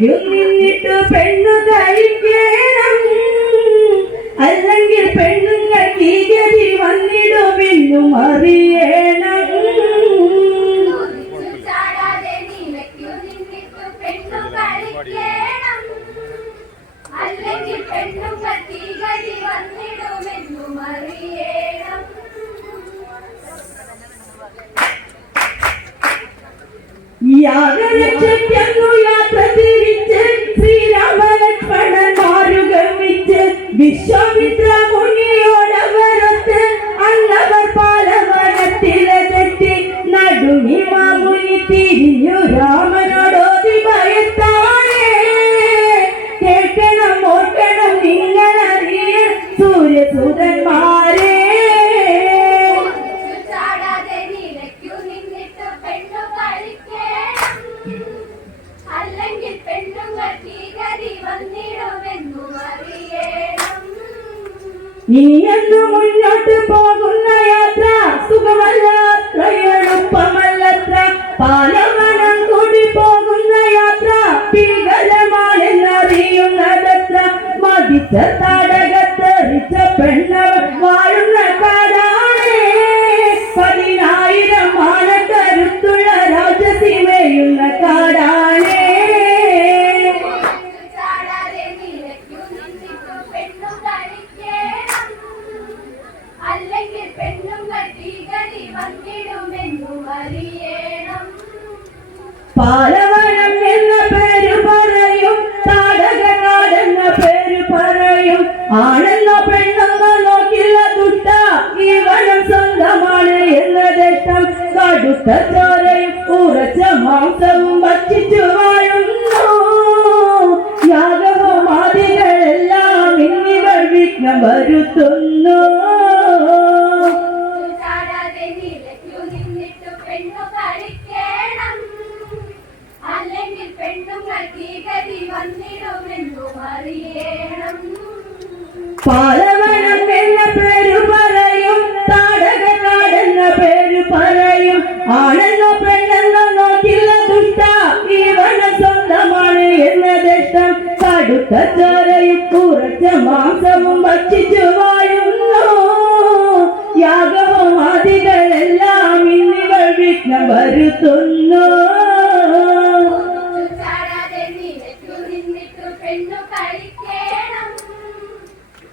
നിന്നിട്ട് പെണ്ണു കഴിക്കണം അല്ലെങ്കിൽ പെണ്ണുങ്ങൾക്ക് ഈ ഗതി വന്നിടുമെന്നും അറിയണം. അല്ലെങ്കിൽ പെണ്ണുങ്ങൾ തീകടി വന്നിടുമെന്നും അറിയണം. യാഗരക്ഷയ്ക്കു യാത്ര വിശ്വാമിത്ര മുനിയോടവരത്ത് അന്നവർ പാലവനത്തിലെത്തി നടുങ്ങി മാമുനി തിരിഞ്ഞു രാമനോടോതി ഭയത്താണേ. കേൾക്കണം ഓർക്കണം പാലവനം എന്ന പേര് പറയും താടകനാട് എന്ന പേര് പറയും. ആണെന്നോ പെണ്ണെന്നോ നോക്കില്ല തുട്ട ഈ വനം സ്വന്തമാണ് എന്നതിഷ്ടം കടുത്ത ചോരയും ഉറച്ച മാംസവും ഭക്ഷിച്ചു വാഴുന്നു. യാഗഹോമാദികളെല്ലാം ഇന്നിവർ വിഘ്നം വരുത്തുന്നു. കുറച്ച മാംസവും ഭക്ഷിച്ചു വാഴുന്നു. യാഗഹോമാദികളെല്ലാം ഇന്നിവൾ വിഘ്നം വരുത്തുന്നു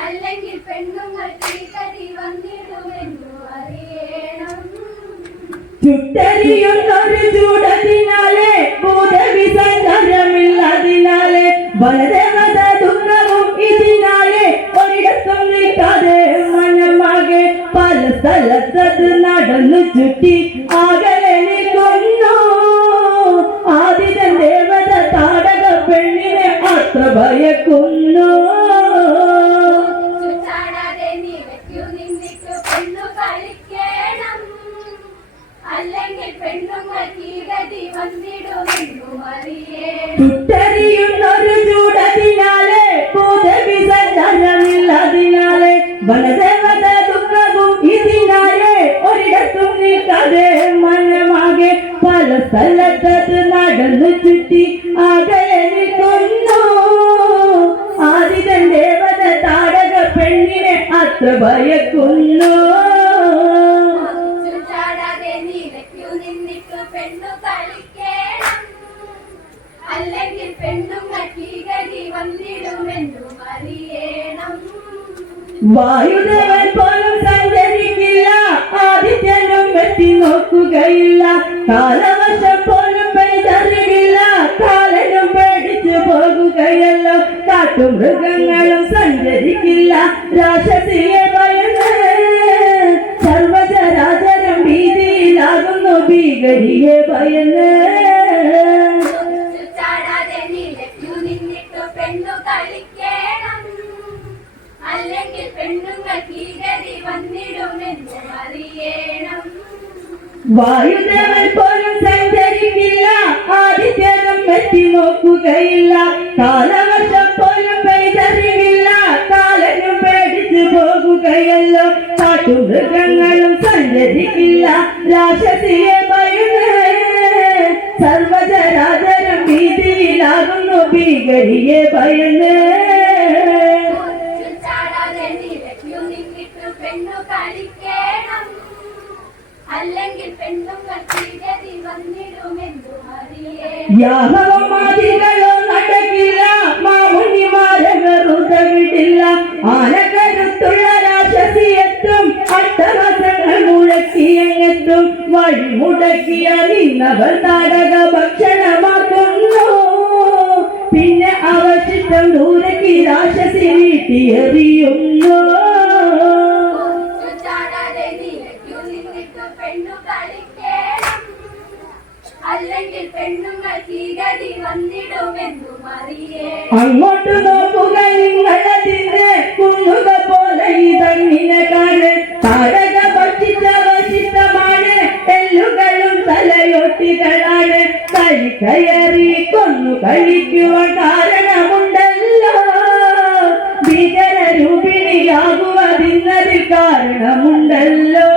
അല്ലെങ്കിൽ പെണ്ണുങ്ങൾ തീകടി വന്നിടുമെന്നും അറിയണം ചുട്ടരിയുന്നൊരു ചൂടതിനാലെ ഭൂതവിസഞ്ചരമില്ലതിനാലെ ബലദേവത സ്ഥലത്തത് നടന്നു ചുറ്റി. ആകലെ കൊന്നു. ആദിതൻ ദേവത താടക പെണ്ണിനെ അത്ര ഭയക്കുന്നു. ചുട്ടറിയുന്നൊരു ചൂടതിനാലേ നിന്നിട്ടു പെണ്ണു കളിക്കണം. നിൽക്കാതെ മനമാകെ പല സ്ഥലത്തത് നടന്നു ചുറ്റി. ആകെ കൊന്നു. ആദിതൻ ദേവത താടക പെണ്ണിനെ അത്ര ഭയക്കുന്നു. അല്ലെങ്കിൽ പെണ്ണുങ്ങൾ തീകടി വന്നിടുമെന്നും അറിയണം. വായുദേവൻ പോലും ആദിത്യനും എത്തി നോക്കുകയില്ല. കാലവശം പോലും പെയ്തറിയില്ല കാലനും പേടിച്ചു പോകുകയല്ല. കാട്ടുമൃഗങ്ങളും സഞ്ചരിക്കില്ല. രാക്ഷസിയെ ഭയന്ന് സർവചരാചരം ഭീതിയിലാകുന്നു. ഭീകരിയെ ഭയന്ന് വായുദേവൻ അല്ലെങ്കിൽ നടക്കില്ല. വഴി മുടക്കിയ നിന്നവർ താടക ഭക്ഷണമാക്കുന്നു പിന്നെ അവശിഷ്ടം ദൂരക്ക് രാക്ഷസി വീട്ടിയെറിയുന്നു അങ്ങോട്ട് നോക്കുക നിങ്ങളതിന്റെ കുന്നുക പോലെ ഇതങ്ങിനെ കാണ്. താരക ഭക്ഷിച്ച വശിഷ്ടമാണ് എല്ലുകളും തലയൊട്ടികളാണ്. കൈ കയറി കൊന്നു കഴിക്കുവാൻ കാരണമുണ്ടല്ലോ. ഭീകര രൂപിണിയാകുവതിന്നതിൽ കാരണമുണ്ടല്ലോ.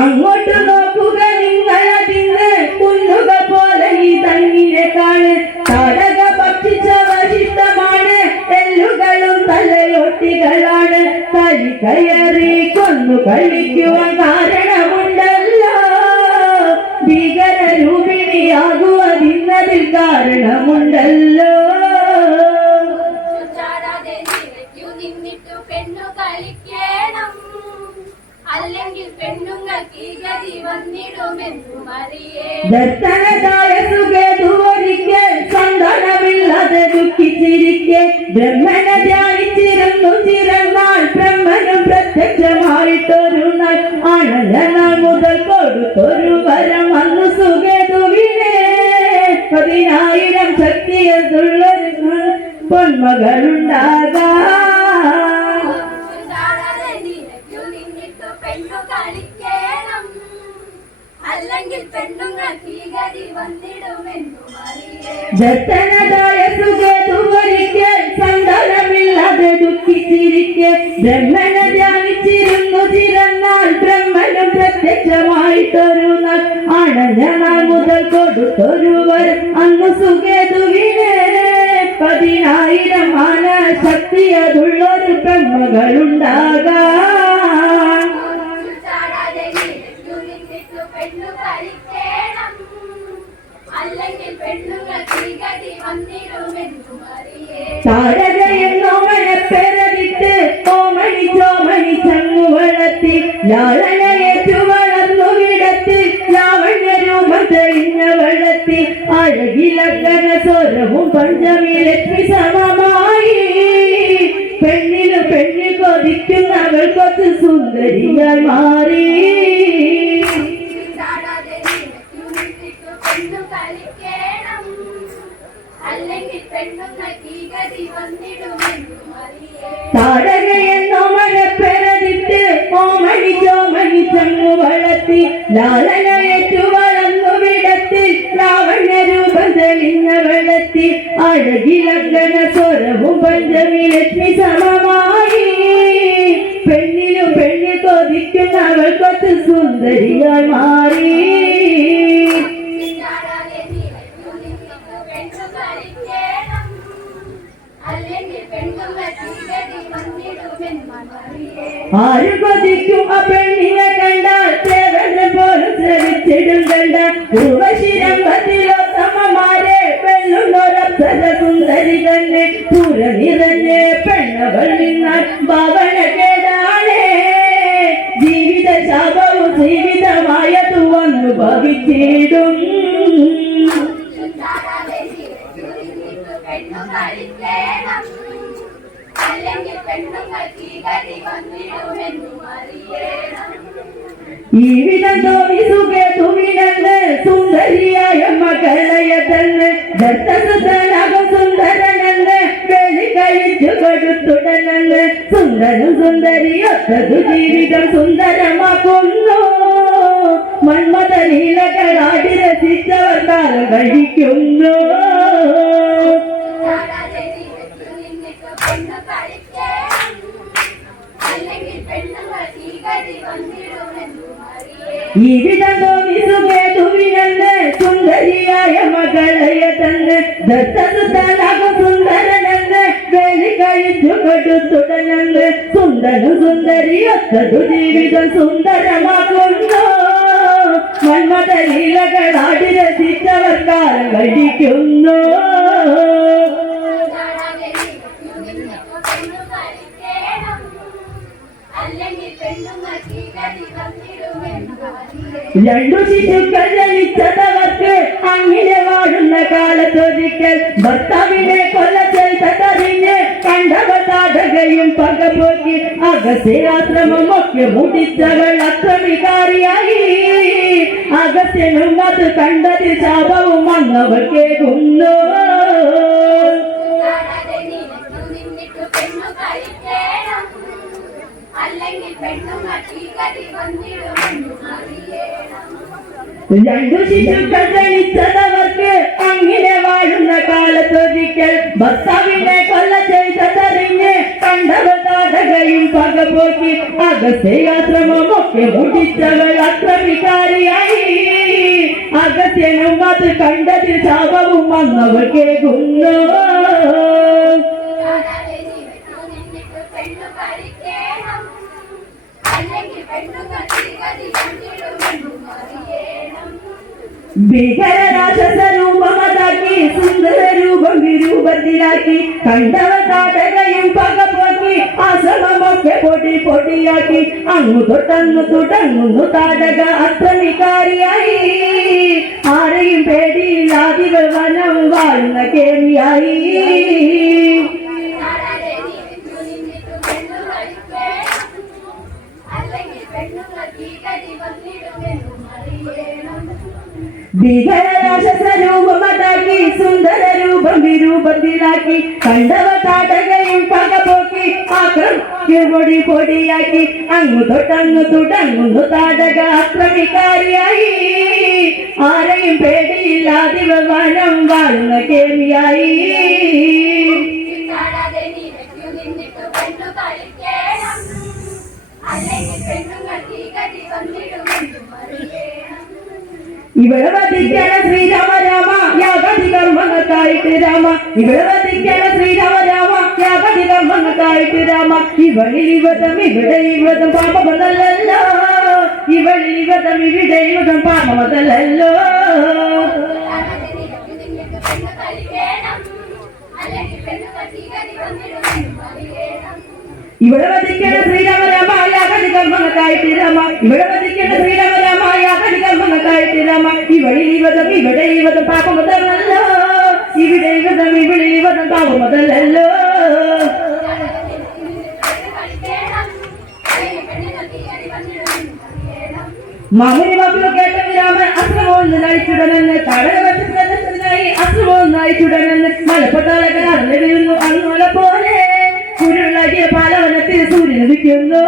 അങ്ങോട്ട് നോക്കുക നിങ്ങളതിന്ന് കുന്നുക പോലെ ഈ തണ്ണീരെ കാണ്. തടക ഭക്ഷിച്ച വശിഷ്ടമാണ് എല്ലുകളും തലയൊട്ടികളാണ്. കലി കയറി കൊന്നു കളിക്കുവാൻ കാരണമുണ്ടല്ലോ ദർശനതായ സുഖേതുവരിക്കൽ സന്താനമില്ലാതെ ദുഃഖിച്ചിരിക്കെ. ബ്രഹ്മനെ ധ്യാനിച്ചിരുന്നു ചിരനാൾ ബ്രഹ്മനും പ്രത്യക്ഷമായിട്ടൊരു നാൾ. മുതൽ കൊടുത്തൊരു വരം അന്ന് സുഖേതുവിനെ. പതിനായിരം ശക്തിയുള്ളൊരു പൊന്മകളുണ്ടാകാം. അല്ലെങ്കിൽ പെണ്ണുങ്ങൾ ധ്യാനിച്ചിരുന്നു ചിരന്നാൽ ബ്രഹ്മനും ശക്തിയതുള്ളൊരു ബ്രഹ്മകളുണ്ടാകാം. പെണ്ണു കളിക്കണം അല്ലെങ്കിൽ പെണ്ണുങ്ങൾ തീരതി വന്നിടുമെന്നു അറിയേ താരകയെന്നോമനെ പെരവിട്ട് ഓമണി ചോമണി ചങ്ങു വളർത്തി ലാളനയേറ്റു വളർന്നു വിടത്തിൽ ലാവണ്യ രൂപം തെളിഞ്ഞ വെള്ളത്തിൽ അഴകിലക്കന സ്വരവും പഞ്ചമി സമമായി. പെണ്ണിനു പെണ്ണിൽ കൊതിക്കുന്നവൾ കൊച്ചു സുന്ദരിയായി മാറി. പെണ്ണു കളിക്കണം അല്ലെങ്കിൽ പെണ്ണുന്ന കീകതി വന്നിടുമെന്നു താടകയെന്നോ മഴപ്പെരതിട്ട് ഓമണി ചോമണി ചങ്ങു വളർത്തി ലാളനയേറ്റു വളർന്നു വിടത്തിൽ ലാവണ്യ രൂപം തെളിഞ്ഞ വെള്ളത്തിൽ അഴകിലഗ്ന സ്വരവും പഞ്ചമി ലക്ഷ്മി സമമായി. പെണ്ണിൽ കൊതിക്കുന്നവൾ കൊച്ചു സുന്ദരിയായി മാറി ചാടാതെ നിലയ്ക്കു നിന്നിട്ടു പെണ്ണു കളിക്കണം അല്ലെങ്കിൽ പെണ്ണുങ്ങൾ തീരതി വന്നിടുമെന്നു അറിയേ ആര് കൊതിക്കും ആ പെണ്ണിനെ കണ്ടാൽ ദേവനെ പോലും ശ്രമിച്ചിടും കണ്ട പൂർവശിരമ്പതിലോ സമമാരെ പെണ്ണുള്ളൊരപ്സര സുന്ദരി തന്നെ പൂര നിറഞ്ഞ് പെണ്ണവൾ നിന്നാൽ ഭാവന കേടാണേ. ജീവിത ശാപവും ജീവിതമായതു വന്നു ഭവിച്ചിടും ചാടാതെ നിലയ്ക്കു നിന്നിട്ടു പെണ്ണു കളിക്കണം അല്ലെങ്കിൽ പെണ്ണുങ്ങൾ തീരതി വന്നിടുമെന്നു അറിയണം തോന്നി സുഖേ തുമിനന്ന് സുന്ദരിയായ മകളയതന്ന് ദത്തസുതനാകും സുന്ദരനെന്ന് വെളി കഴിച്ചു കൊടുത്തുടനെന്ന് സുന്ദരം സുന്ദരിയൊത്തതു ജീവിതം സുന്ദരമാക്കുന്നു. മന്മത ലീലകളാടി രസിച്ചവർ കാലം കഴിക്കുന്നു. ഈ വിധം തോന്നിസുകേ തുവിനന്ന് സുന്ദരിയായ മകളയ തന്നെ ദത്തസുതനാകും സുന്ദരനെന്ന് വേലി കഴിച്ചു കൊടുത്തുടനെന്ന് സുന്ദരം സുന്ദരിയൊത്തതു ജീവിതം സുന്ദരമാക്കുന്നു. മന്മത ലീലകളാടി രസിച്ചവർ കാലം കഴിക്കുന്നു കാണാതെ നിന്നിട്ടു പെണ്ണു കളിക്കണം അല്ലെങ്കിൽ പെണ്ണുങ്ങൾ തീകരി വന്നിടുമെന്നു അറിയേ രണ്ടു ശിശുക്കൾ ജനിച്ചതവർക്ക് അങ്ങനെ വാഴുന്ന കാലത്തൊരിക്കൽ ഭർത്താവിനെ കൊല ചെയ്തതറിഞ്ഞ് കണ്ടവ താടകയും പകപോക്കി. അഗസ്യാശ്രമം ഒക്കെ മുടിച്ചവൾ അക്രമികാരിയായി. അഗസ്യനും അത് കണ്ടത് ശാപവും വന്നവൾ കേൾക്കുന്നു. രണ്ടു ശിശുക്കൾ ജനിച്ചതവർക്ക് അങ്ങനെ വാഴുന്ന കാലത്തൊരിക്കൽ ഭർത്താവിനെ കൊല്ല ചെയ്തതറിഞ്ഞ് കണ്ടവ താടകയും പകപോക്കി അഗസ്യാശ്രമം ഒക്കെ മുടിച്ചവൾ അക്രമികാരിയായി അഗസ്യനും അത് കണ്ടതിൽ ശാപവും വന്നവർ കേൾക്കുന്നു. കാണാതെ നിന്നിട്ടു നിന്നിട്ടു പെണ്ണു കളിക്കണം അല്ലെങ്കിൽ പെണ്ണുങ്ങൾ തീകരി വന്നിടുമെന്നു അറിയണം ഭീകരരാക്ഷസരൂപമതാക്കി സുന്ദര രൂപം വിരൂപത്തിലാക്കി കണ്ടവ താടകയും പകപോക്കി ആശ്രമമൊക്കെ പൊടി പൊടിയാക്കി അങ്ങു തൊട്ടങ്ങു തുടങ്ങുന്നു താടക അക്രമിക്കാരിയായി ആരെയും പേടിയില്ലാതിവൾ വനം വാഴുന്ന കേമിയായി കാണാതെ നിന്നിട്ടു നിന്നിട്ടു പെണ്ണു കളിക്കണം അല്ലെങ്കിൽ പെണ്ണുങ്ങൾ തീകരി വന്നിടുമെന്നു അറിയണം ഭീകരരാക്ഷസരൂപമതാക്കി സുന്ദര രൂപം വിരൂപത്തിലാക്കി കണ്ടവ താടകയും പകപോക്കി ആക്രമിക്ക് പൊടി പൊടിയാക്കി അങ്ങു തൊട്ടങ്ങു തുടങ്ങുന്നു താടക ആക്രമിക്കാരിയായി ആരെയും പേടിയില്ലാതിവനം വാഴുന്ന കേമിയായി. ఇవడవదిక్యాల శ్రీరామ రామ యాగది కర్మనకాయిటి రామ ఇవడవదిక్యాల శ్రీరామ రామ యాగది కర్మనకాయిటి రామ ఇవళివతం ఇవిడ ఇవ్వతం పాప మొదలల్లో ఇవళివతం ఇవిడ ఇవ్వతం పాప మొదలల్లో ഇവിടെ വധിക്കേണ്ട ശ്രീരാമരാമായ രാമ യാഗതി തീരാമ. രാമ ഇവിടെ വധിക്കേണ്ട ശ്രീരാമരാമായ രാമ യാഗതി തീരാമ ഇവിടെ ഇവതം ഇവിടെ ഇവതം പാപമതല്ലോ ഇവിടെ ഇവതം ഇവിടെ ഇവതം പാപമതല്ലോ മാമുനി ബാബു കേട്ട രാമൻ അശ്രമവും നയിച്ചുടനെന്ന് തടകവശത്തിനായി അശ്രമവും നയിച്ചുടനെന്ന് മലപ്പൊട്ടാളൊക്കെ നടന്നു വീഴുന്നു അങ്ങോല കുരുളകിയ പാലവനത്തിൽ സൂര്യൻ ഉദിക്കുന്നു.